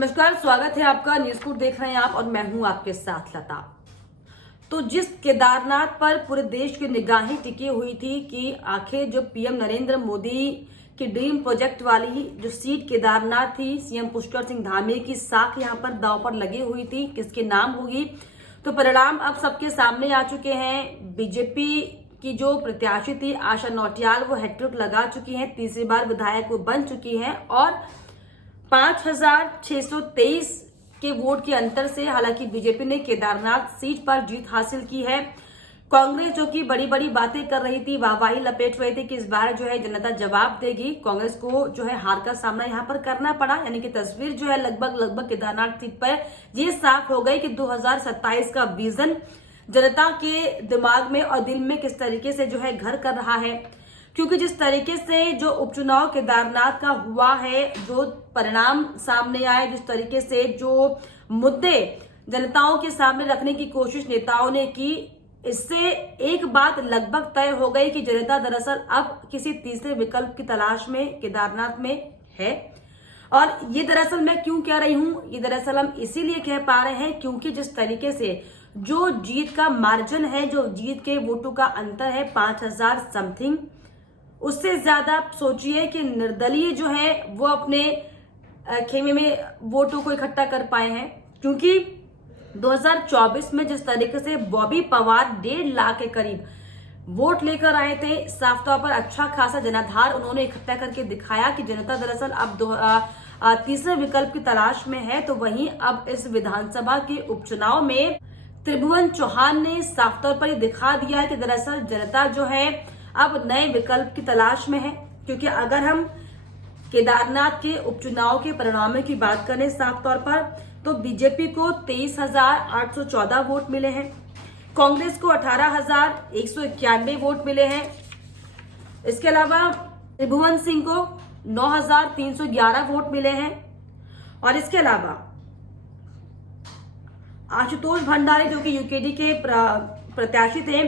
नमस्कार, स्वागत है आपका। न्यूज कोड देख रहे हैं आप और मैं हूं आपके साथ लता। तो जिस केदारनाथ पर पूरे देश की निगाहें टिकी हुई थी कि आखिर जो पीएम नरेंद्र मोदी की ड्रीम प्रोजेक्ट वाली जो सीट केदारनाथ थी, सीएम पुष्कर सिंह धामी की साख यहां पर दांव पर लगी हुई थी, किसके नाम होगी। तो परिणाम अब सबके सामने आ चुके हैं। बीजेपी की जो प्रत्याशी थी आशा नौटियाल, वो हैट्रिक लगा चुकी हैं, तीसरी बार विधायक वो बन चुकी हैं और 5,623 के वोट के अंतर से हालांकि बीजेपी ने केदारनाथ सीट पर जीत हासिल की है। कांग्रेस जो कि बड़ी बड़ी बातें कर रही थी, वाहवाही लपेट रही थी कि इस बार जो है जनता जवाब देगी, कांग्रेस को जो है हार का सामना यहां पर करना पड़ा। यानी कि तस्वीर जो है लगभग केदारनाथ सीट पर ये साफ हो गई कि 2027 का विजन जनता के दिमाग में और दिल में किस तरीके से जो है घर कर रहा है। क्योंकि जिस तरीके से जो उपचुनाव केदारनाथ का हुआ है, जो परिणाम सामने आए, जिस तरीके से जो मुद्दे जनताओं के सामने रखने की कोशिश नेताओं ने की, इससे एक बात लगभग तय हो गई कि जनता दरअसल अब किसी तीसरे विकल्प की तलाश में केदारनाथ में है। और ये दरअसल मैं क्यों कह रही हूं, ये दरअसल हम इसीलिए कह पा रहे हैं क्योंकि जिस तरीके से जो जीत का मार्जिन है, जो जीत के वोटों का अंतर है 5,000 समथिंग, उससे ज्यादा आप सोचिए कि निर्दलीय जो है वो अपने खेमे में वोटों को इकट्ठा कर पाए हैं। क्योंकि 2024 में जिस तरीके से बॉबी पवार 1.5 लाख के करीब वोट लेकर आए थे, साफ तौर पर अच्छा खासा जनाधार उन्होंने इकट्ठा करके दिखाया कि जनता दरअसल अब तीसरे विकल्प की तलाश में है। तो वहीं अब इस विधानसभा के उपचुनाव में त्रिभुवन चौहान ने साफ तौर पर ये दिखा दिया है कि दरअसल जनता जो है अब नए विकल्प की तलाश में है। क्योंकि अगर हम केदारनाथ के उपचुनाव के परिणामों की बात करें साफ तौर पर, तो बीजेपी को 23,814 वोट मिले हैं, कांग्रेस को 18,191 वोट मिले हैं। इसके अलावा त्रिभुवन सिंह को 9,311 वोट मिले हैं और इसके अलावा आशुतोष भंडारी जो कि यूकेडी के प्रत्याशी थे,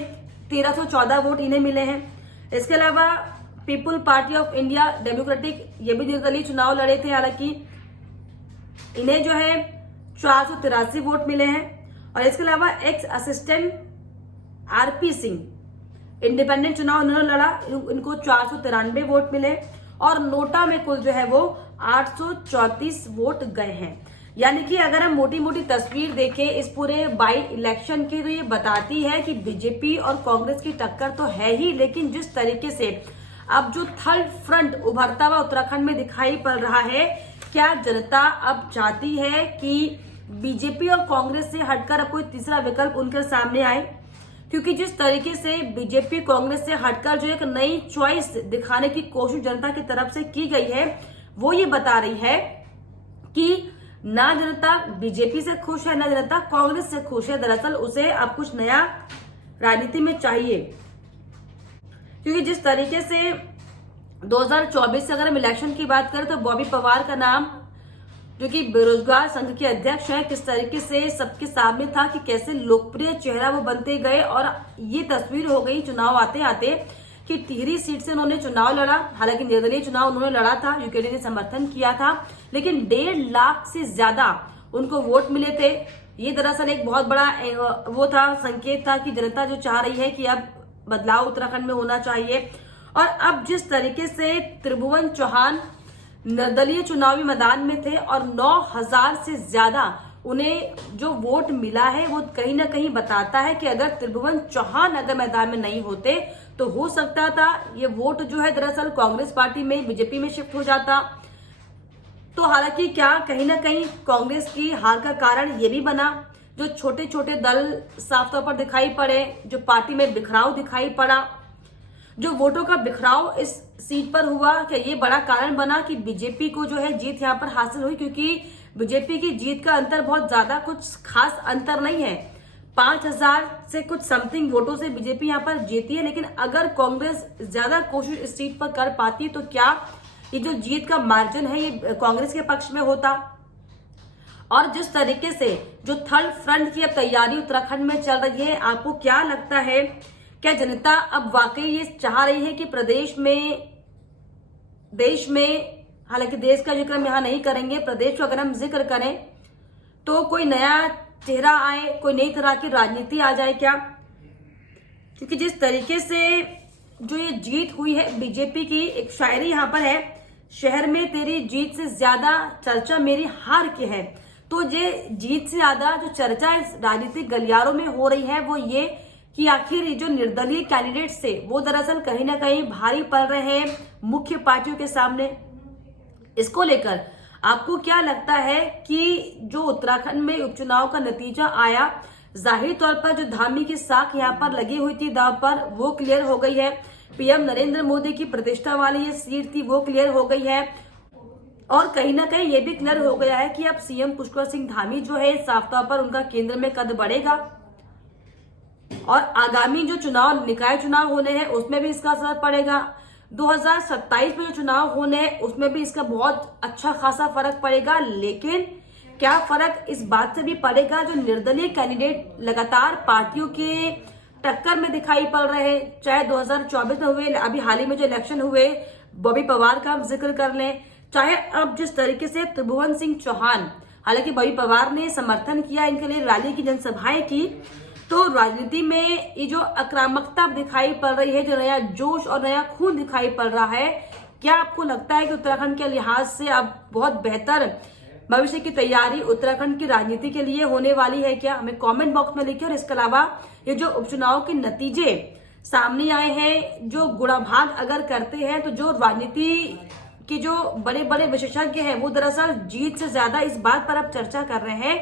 1,314 वोट इन्हें मिले हैं। इसके अलावा people party of India democratic, ये भी निर्दलीय चुनाव लड़े थे, हालांकि इन्हें जो है 483 वोट मिले हैं। और इसके अलावा x assistant RP Singh independent चुनाव उन्होंने लड़ा, इनको 493 वोट मिले और नोटा में कुल जो है वो 834 वोट गए हैं। यानी कि अगर हम मोटी मोटी तस्वीर देखें इस पूरे बाई इलेक्शन की, तो ये बताती है कि बीजेपी और कांग्रेस की टक्कर तो है ही, लेकिन जिस तरीके से अब जो थर्ड फ्रंट उभरता हुआ उत्तराखंड में दिखाई पड़ रहा है, क्या जनता अब चाहती है कि बीजेपी और कांग्रेस से हटकर अब कोई तीसरा विकल्प उनके सामने आए। क्योंकि जिस तरीके से बीजेपी कांग्रेस से हटकर जो एक नई चॉइस दिखाने की कोशिश जनता की तरफ से की गई है, वो ये बता रही है कि ना जनता बीजेपी से खुश है, ना जनता कांग्रेस से खुश है। दरअसल उसे अब कुछ नया राजनीति में चाहिए। क्योंकि जिस तरीके से 2024 से अगर हम इलेक्शन की बात करें, तो बॉबी पवार का नाम जो कि बेरोजगार संघ के अध्यक्ष हैं, किस तरीके से सबके सामने था कि कैसे लोकप्रिय चेहरा वो बनते गए। और ये तस्वीर हो गई चुनाव आते आते कि टिहरी सीट से उन्होंने चुनाव लड़ा, हालांकि निर्दलीय चुनाव उन्होंने लड़ा था, यूकेडी ने समर्थन किया था, लेकिन 1.5 लाख से ज्यादा उनको वोट मिले थे। ये दरअसल एक बहुत बड़ा वो था, संकेत था कि जनता जो चाह रही है कि अब बदलाव उत्तराखंड में होना चाहिए। और अब जिस तरीके से त्रिभुवन चौहान निर्दलीय चुनावी मैदान में थे और 9,000 से ज्यादा उन्हें जो वोट मिला है, वो कहीं ना कहीं बताता है कि अगर त्रिभुवन चौहान अगर मैदान में नहीं होते तो हो सकता था ये वोट जो है दरअसल कांग्रेस पार्टी में, बीजेपी में शिफ्ट हो जाता। तो हालांकि क्या कहीं ना कहीं कांग्रेस की हार का कारण ये भी बना, जो छोटे छोटे दल साफ तौर पर दिखाई पड़े, जो पार्टी में बिखराव दिखाई पड़ा, जो वोटों का बिखराव इस सीट पर हुआ, क्या ये बड़ा कारण बना कि बीजेपी को जो है जीत यहाँ पर हासिल हुई। क्योंकि बीजेपी की जीत का अंतर बहुत ज्यादा कुछ खास अंतर नहीं है, 5,000 से कुछ समथिंग वोटों से बीजेपी यहाँ पर जीती है। लेकिन अगर कांग्रेस ज्यादा कोशिश इस सीट पर कर पाती तो क्या ये जो जीत का मार्जिन है ये कांग्रेस के पक्ष में होता। और जिस तरीके से जो थर्ड फ्रंट की अब तैयारी उत्तराखंड में चल रही है, आपको क्या लगता है, क्या जनता अब वाकई ये चाह रही है कि प्रदेश में, देश में हालांकि देश का जिक्र हम यहाँ नहीं करेंगे, प्रदेश का अगर हम जिक्र करें तो कोई नया चेहरा आए, कोई नई तरह की राजनीति आ जाए क्या? क्योंकि जिस तरीके से जो ये जीत हुई है बीजेपी की, एक शायरी यहाँ पर है, शहर में तेरी जीत से ज्यादा चर्चा मेरी हार की है। तो ये जीत से ज्यादा जो चर्चा इस राजनीतिक गलियारों में हो रही है वो ये कि आखिर जो निर्दलीय कैंडिडेट्स थे वो दरअसल कहीं ना कहीं भारी पड़ रहे हैं मुख्य पार्टियों के सामने। इसको लेकर आपको क्या लगता है कि जो उत्तराखंड में उपचुनाव का नतीजा आया, जाहिर तौर पर जो धामी की साख यहाँ पर लगी हुई थी दांव पर, वो क्लियर हो गई है। पीएम नरेंद्र मोदी की प्रतिष्ठा वाली ये सीट थी, वो क्लियर हो गई है। और कहीं ना कहीं ये भी क्लियर हो गया है कि अब सीएम पुष्कर सिंह धामी जो है, साफ तौर पर उनका केंद्र में कद बढ़ेगा और आगामी जो चुनाव, निकाय चुनाव होने हैं, उसमें भी इसका असर पड़ेगा। 2027 में जो चुनाव होने हैं उसमें भी इसका बहुत अच्छा खासा फर्क पड़ेगा। लेकिन क्या फर्क इस बात से भी पड़ेगा, जो निर्दलीय कैंडिडेट लगातार पार्टियों के टक्कर में दिखाई पड़ रहे हैं, चाहे 2024 में हुए, अभी हाल ही में जो इलेक्शन हुए, बॉबी पवार का हम जिक्र कर लें, चाहे अब जिस तरीके से त्रिभुवन सिंह चौहान, हालांकि बॉबी पवार ने समर्थन किया इनके लिए, रैली की, जनसभाएं की, तो राजनीति में ये जो आक्रामकता दिखाई पड़ रही है, जो नया जोश और नया खून दिखाई पड़ रहा है, क्या आपको लगता है कि उत्तराखंड के लिहाज से अब बहुत बेहतर भविष्य की तैयारी उत्तराखंड की राजनीति के लिए होने वाली है क्या? हमें कमेंट बॉक्स में लिखिए। और इसके अलावा ये जो उपचुनाव के नतीजे सामने आए हैं, जो गुणाभाग अगर करते हैं, तो जो राजनीति के जो बड़े बड़े विशेषज्ञ हैं वो दरअसल जीत से ज्यादा इस बात पर अब चर्चा कर रहे हैं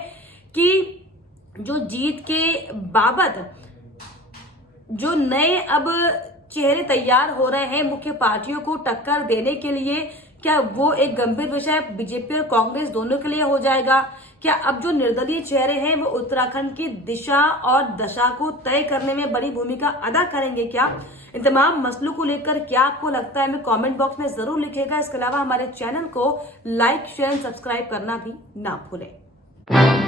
कि जो जीत के बाबत जो नए अब चेहरे तैयार हो रहे हैं मुख्य पार्टियों को टक्कर देने के लिए, क्या वो एक गंभीर विषय बीजेपी और कांग्रेस दोनों के लिए हो जाएगा? क्या अब जो निर्दलीय चेहरे हैं वो उत्तराखंड की दिशा और दशा को तय करने में बड़ी भूमिका अदा करेंगे क्या? इन तमाम मसलों को लेकर क्या आपको लगता है, हमें कमेंट बॉक्स में जरूर लिखिएगा। इसके अलावा हमारे चैनल को लाइक, शेयर, सब्सक्राइब करना भी ना भूलें।